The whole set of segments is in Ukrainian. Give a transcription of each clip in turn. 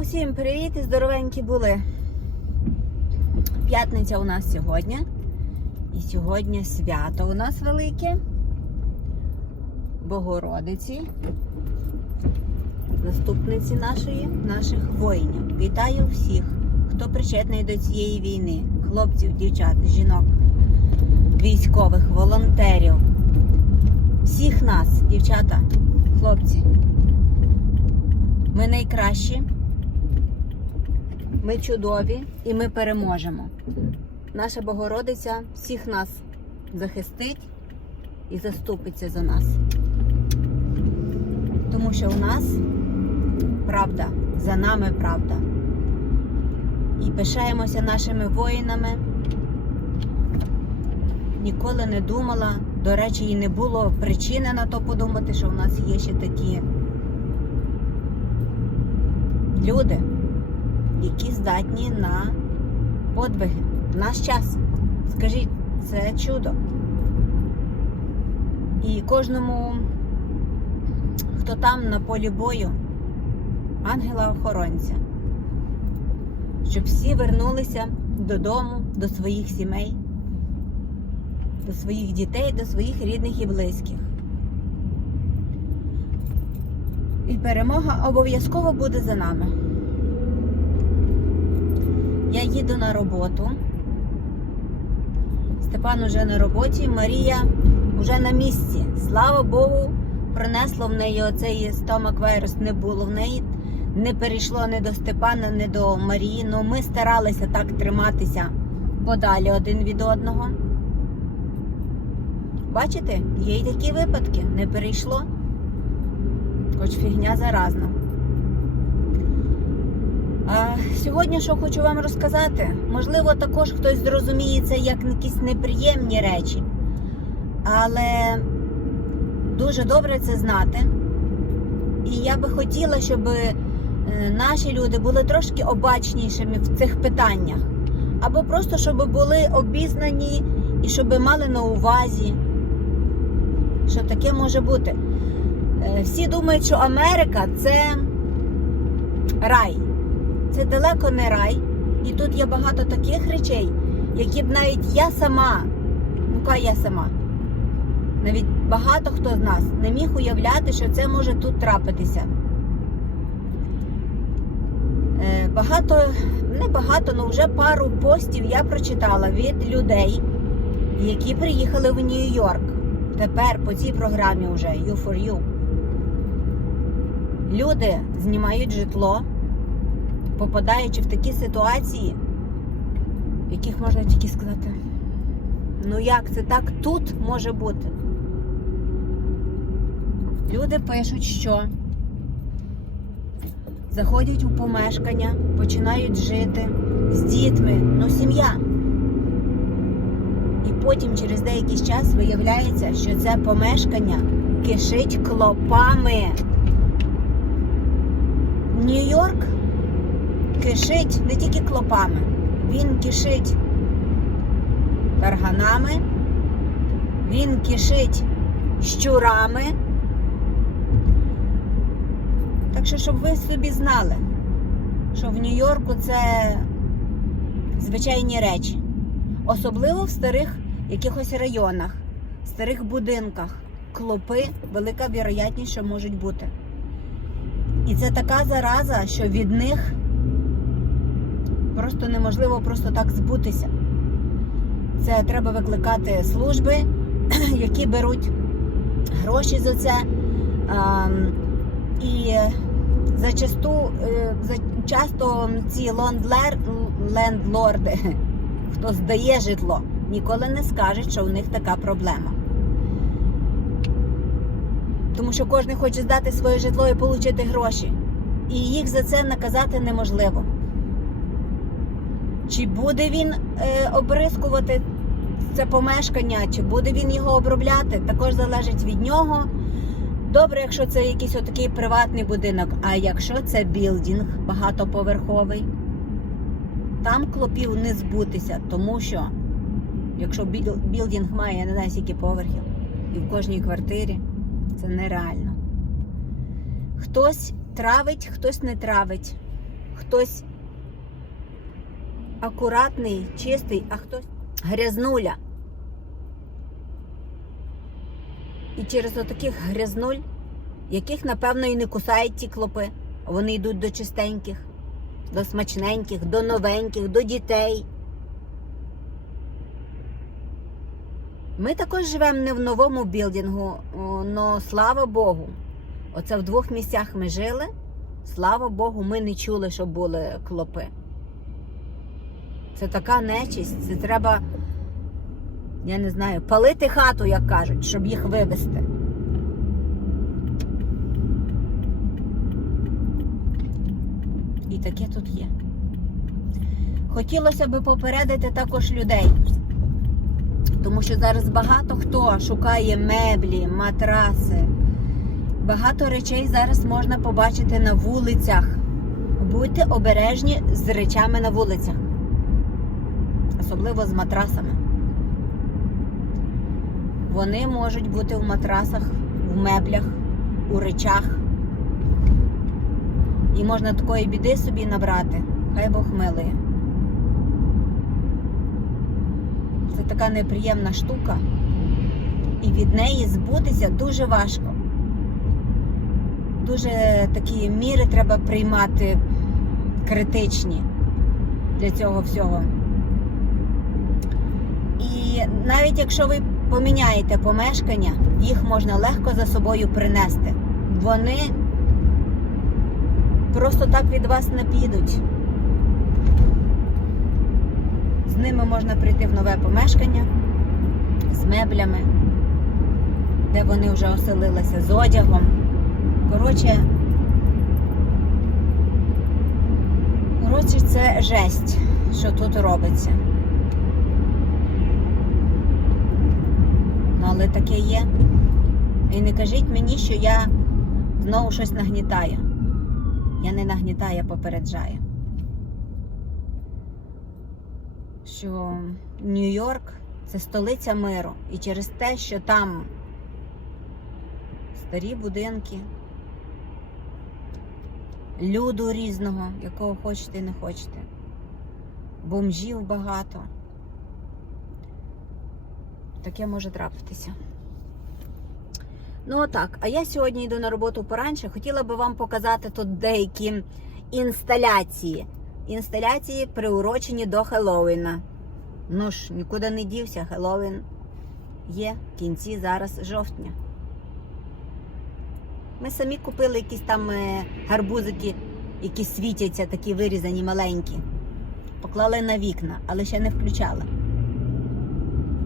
Усім привіт і здоровенькі були. П'ятниця у нас сьогодні. І сьогодні свято у нас велике. Богородиці, заступниці нашої, наших воїнів. Вітаю всіх, хто причетний до цієї війни. Хлопців, дівчат, жінок, військових, волонтерів. Всіх нас, дівчата, хлопці. Ми найкращі. Ми чудові і ми переможемо. Наша Богородиця всіх нас захистить і заступиться за нас. Тому що у нас правда, за нами правда. І пишаємося нашими воїнами. Ніколи не думала, до речі, і не було причини на то подумати, що в нас є ще такі люди які здатні на подвиги в наш час. Скажіть, це чудо. І кожному, хто там на полі бою, ангела-охоронця, щоб всі вернулися додому, до своїх сімей, до своїх дітей, до своїх рідних і близьких. І перемога обов'язково буде за нами. Я їду на роботу. Степан уже на роботі, Марія вже на місці. Слава Богу, пронесло в неї оцей стомак вірус, не було в неї. Не перейшло ні до Степана, ні до Марії. Ну ми старалися так триматися подалі один від одного. Бачите, є й такі випадки, не перейшло. Хоч фігня заразна. Сьогодні що хочу вам розказати, можливо, також хтось зрозуміє це як якісь неприємні речі, але дуже добре це знати. І я би хотіла, щоб е, наші люди були трошки обачнішими в цих питаннях, або просто щоб були обізнані і щоб мали на увазі, що таке може бути. Е, Всі думають, що Америка це рай. Це далеко не рай. І тут є багато таких речей, які б навіть я сама, ну-ка я сама, навіть багато хто з нас не міг уявляти, що це може тут трапитися. Е, Багато, не багато, але вже пару постів я прочитала від людей, які приїхали в Нью-Йорк. Тепер по цій програмі вже U4U. Люди знімають житло попадаючи в такі ситуації, в яких можна тільки сказати, ну як це так тут може бути? Люди пишуть, що заходять у помешкання, починають жити з дітьми, ну сім'я. І потім через деякий час виявляється, що це помешкання кишить клопами. Нью-Йорк кишить не тільки клопами, він кишить тарганами, він кишить щурами. Так що, щоб ви собі знали, що в Нью-Йорку це звичайні речі. Особливо в старих якихось районах, старих будинках. Клопи велика вірогідність, що можуть бути. І це така зараза, що від них просто неможливо просто так збутися. Це треба викликати служби, які беруть гроші за це. І зачасту, часто ці лендлорди, хто здає житло, ніколи не скажуть, що у них така проблема. Тому що кожен хоче здати своє житло і отримати гроші. І їх за це наказати неможливо. Чи буде він е, обрискувати це помешкання, чи буде він його обробляти, також залежить від нього. Добре, якщо це якийсь отакий приватний будинок, а якщо це білдинг багатоповерховий, там клопів не збутися, тому що якщо білдинг має не знаю скільки поверхів і в кожній квартирі, це нереально. Хтось травить, хтось не травить. хтось акуратний, чистий, а хтось грязнуля. І через отаких грязнуль, яких, напевно, і не кусають ті клопи, вони йдуть до чистеньких, до смачненьких, до новеньких, до дітей. Ми також живемо не в новому білдингу, але слава Богу, оце в двох місцях ми жили. Слава Богу, ми не чули, що були клопи. Це така нечисть, це треба, я не знаю, палити хату, як кажуть, щоб їх вивезти. І таке тут є. Хотілося б попередити також людей. Тому що зараз багато хто шукає меблі, матраси. Багато речей зараз можна побачити на вулицях. Будьте обережні з речами на вулицях, особливо з матрасами. Вони можуть бути в матрасах, в меблях, у речах. І можна такої біди собі набрати. Хай Бог милує. Це така неприємна штука, і від неї збутися дуже важко. Дуже такі міри треба приймати критичні для цього всього. І навіть якщо ви поміняєте помешкання, їх можна легко за собою принести. Вони просто так від вас не підуть. З ними можна прийти в нове помешкання з меблями, де вони вже оселилися з одягом. Коротше, коротше, це жесть, що тут робиться. Але таке є. І не кажіть мені, що я знову щось нагнітаю. Я не нагнітаю, я попереджаю. Що Нью-Йорк це столиця миру. І через те, що там старі будинки, люду різного, якого хочете і не хочете, бомжів багато. Таке може трапитися. Ну отак. А я сьогодні йду на роботу поранше. Хотіла би вам показати тут деякі інсталяції. Інсталяції приурочені до Хеллоуіна. Ну ж, нікуди не дівся. Хеллоуін є в кінці зараз жовтня. Ми самі купили якісь там е, гарбузики, які світяться, такі вирізані маленькі. Поклали на вікна, але ще не включали.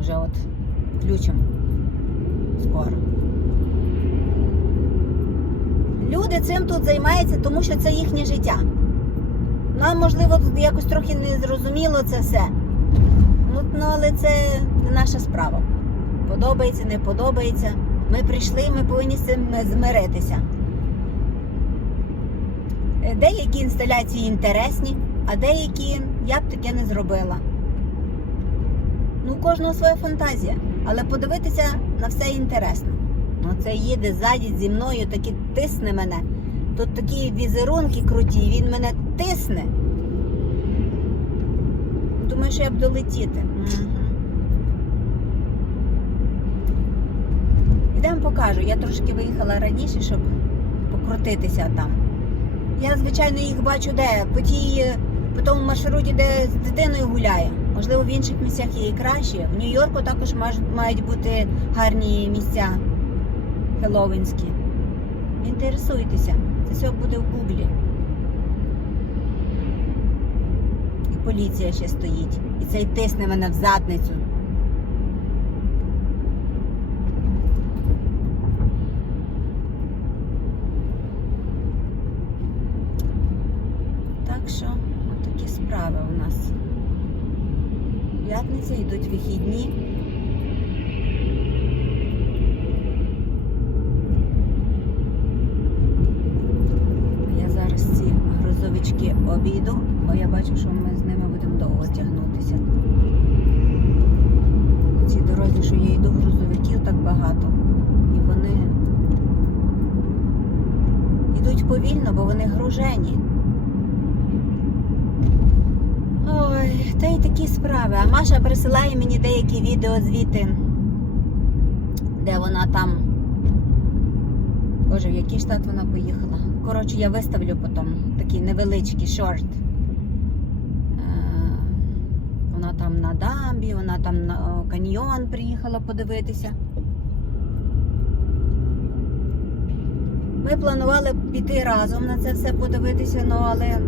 Уже от включимо скоро. Люди цим тут займаються, тому що це їхнє життя. Нам, можливо, якось трохи не зрозуміло це все. Ну, ну, але це не наша справа. Подобається, не подобається. Ми прийшли, ми повинні з цим змиритися. Е, Деякі інсталяції інтересні, а деякі я б таке не зробила. Ну, у кожного своя фантазія, але подивитися на все інтересно. Ну, це їде ззаді зі мною, таки тисне мене. Тут такі візерунки круті, він мене тисне. Думаю, що я б долетіти. Ідемо покажу. Я трошки виїхала раніше, щоб покрутитися там. Я, звичайно, їх бачу де? По тій, по тому маршруті, де з дитиною гуляє. Можливо, в інших місцях є і краще. В Нью-Йорку також мають бути гарні місця хеллоуінські. Інтересуйтеся. Це все буде в гуглі. І поліція ще стоїть. І цей тисне мене в задницю. Так що, от такі справи у нас. П'ятниця йдуть вихідні. Я зараз ці грузовички обійду, бо я бачу, що ми з ними будемо довго тягнутися. У цій дорозі, що я йду, грузовиків так багато. І вони йдуть повільно, бо вони гружені. Ой, та й такі справи. А Маша присилає мені деякі відео звіти, де вона там. Боже, в який штат вона поїхала. Коротше, я виставлю потім такий невеличкий шорт. Е, Вона там на дамбі, вона там на каньйон приїхала подивитися. Ми планували піти разом на це все подивитися, ну але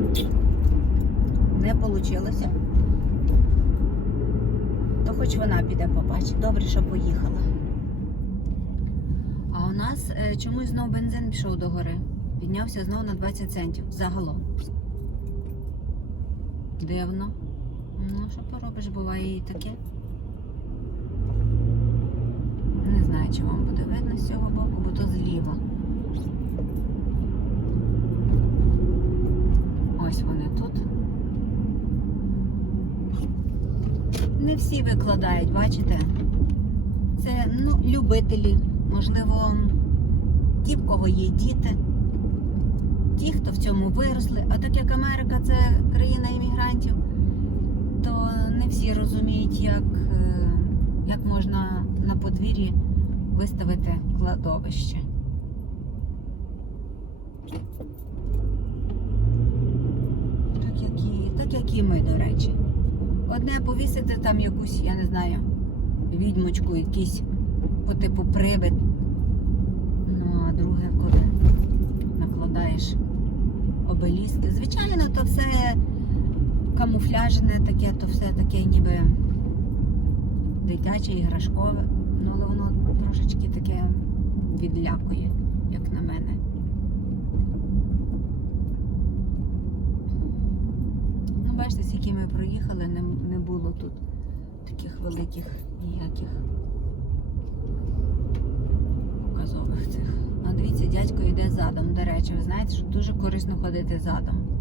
не вийшло. Хоч вона піде побачить. Добре, що поїхала. А у нас е, чомусь знов бензин пішов до гори. Піднявся знову на 20 центів загалом. Дивно. Ну, що поробиш, буває і таке. Не знаю, чи вам буде видно з цього боку, бо то зліва. Ось вони тут. Всі викладають, бачите? Це ну, любителі, можливо, ті, в кого є діти, ті, хто в цьому виросли. А так як Америка це країна іммігрантів, то не всі розуміють, як, е, як можна на подвір'ї виставити кладовище. Так як і, так як і ми, до речі. Одне повісити там якусь, я не знаю, відьмочку, якийсь по типу привид. Ну, а друге, коли накладаєш обеліски. Звичайно, то все камуфляжне таке, то все таке ніби дитяче, іграшкове. Ну, але воно трошечки таке відлякує, як на мене. Ну, бачите, скільки проїхали, не, не було тут таких великих ніяких показових цих. А дивіться, дядько йде задом. До речі, ви знаєте, що дуже корисно ходити задом.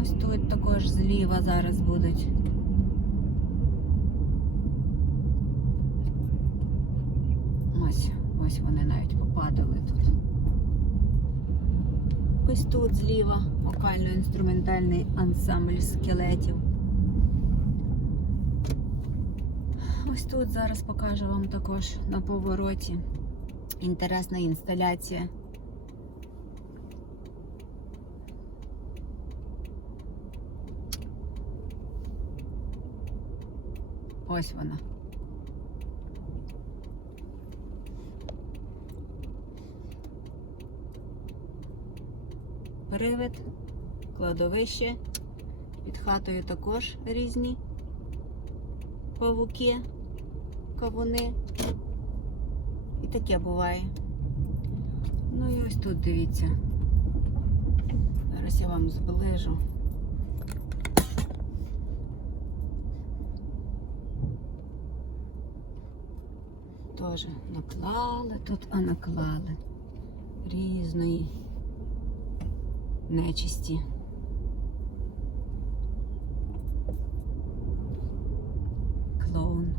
Ось тут також зліва зараз будуть. Ось, ось вони навіть попадали тут. Ось тут зліва вокально-інструментальний ансамбль скелетів. Ось тут зараз покажу вам також на повороті. Інтересна інсталяція. Ось вона. Привид, кладовище. Під хатою також різні павуки, кавуни. І таке буває. Ну і ось тут дивіться. Зараз я вам зближу. Теж наклали тут, а наклали різної нечисті. Клоун.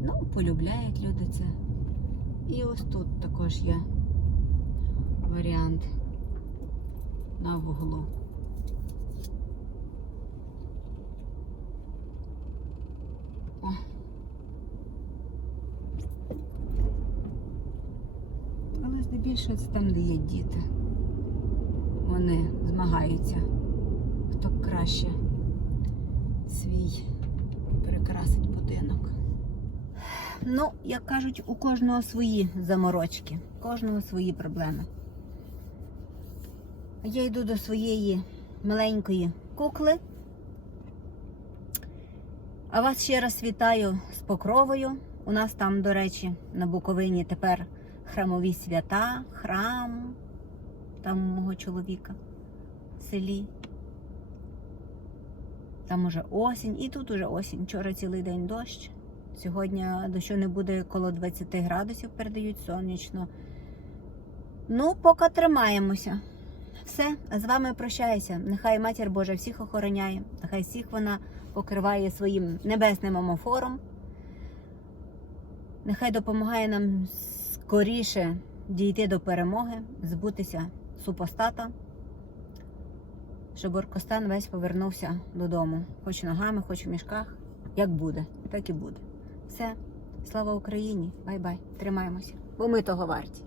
Ну, полюбляють люди це. І ось тут також є варіант на вуглу. Але це там, де є діти. Вони змагаються, хто краще свій прикрасить будинок. Ну, як кажуть, у кожного свої заморочки, у кожного свої проблеми. Я йду до своєї маленької кукли. А вас ще раз вітаю з покровою. У нас там, до речі, на Буковині тепер храмові свята, храм там мого чоловіка в селі. Там уже осінь, і тут уже осінь. Вчора цілий день дощ. Сьогодні дощу не буде коло 20 градусів, передають сонячно. Ну, поки тримаємося. Все, з вами прощаюся. Нехай матір Божа всіх охороняє, нехай всіх вона покриває своїм небесним омофором. Нехай допомагає нам скоріше дійти до перемоги, збутися супостата, щоб Оркостан весь повернувся додому. Хоч ногами, хоч в мішках. Як буде, так і буде. Все. Слава Україні! Бай-бай! Тримаємося, бо ми того варті.